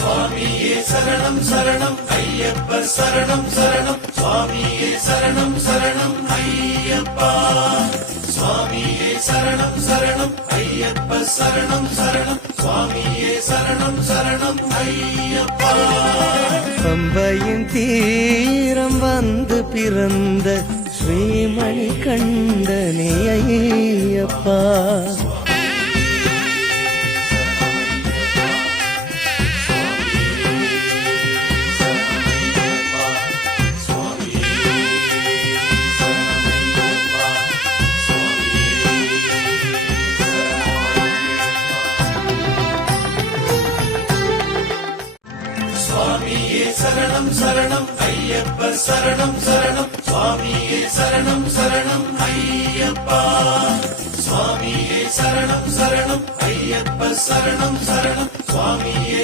சுவாமியே சரணம் சரணம் ஐயப்ப சரணம் சரணம் சுவாமியே சரணம் சரணம் ஐயப்பா சுவாமியே சரணம் சரணம் ஐயப்ப சரணம் சரணம் சுவாமியே சரணம் சரணம் ஐயப்பா பம்பையின் தீரம் வந்து பிறந்த ஸ்ரீமணி கண்டனே ஐயப்பா சுவாமியே சரணம் சரணம் ஐயப்ப சரணம் சரணம் சுவாமியே சரணம் சரணம் ஐயப்பா சுவாமியே சரணம் சரணம் ஐயப்ப சரணம் சரணம் சுவாமியே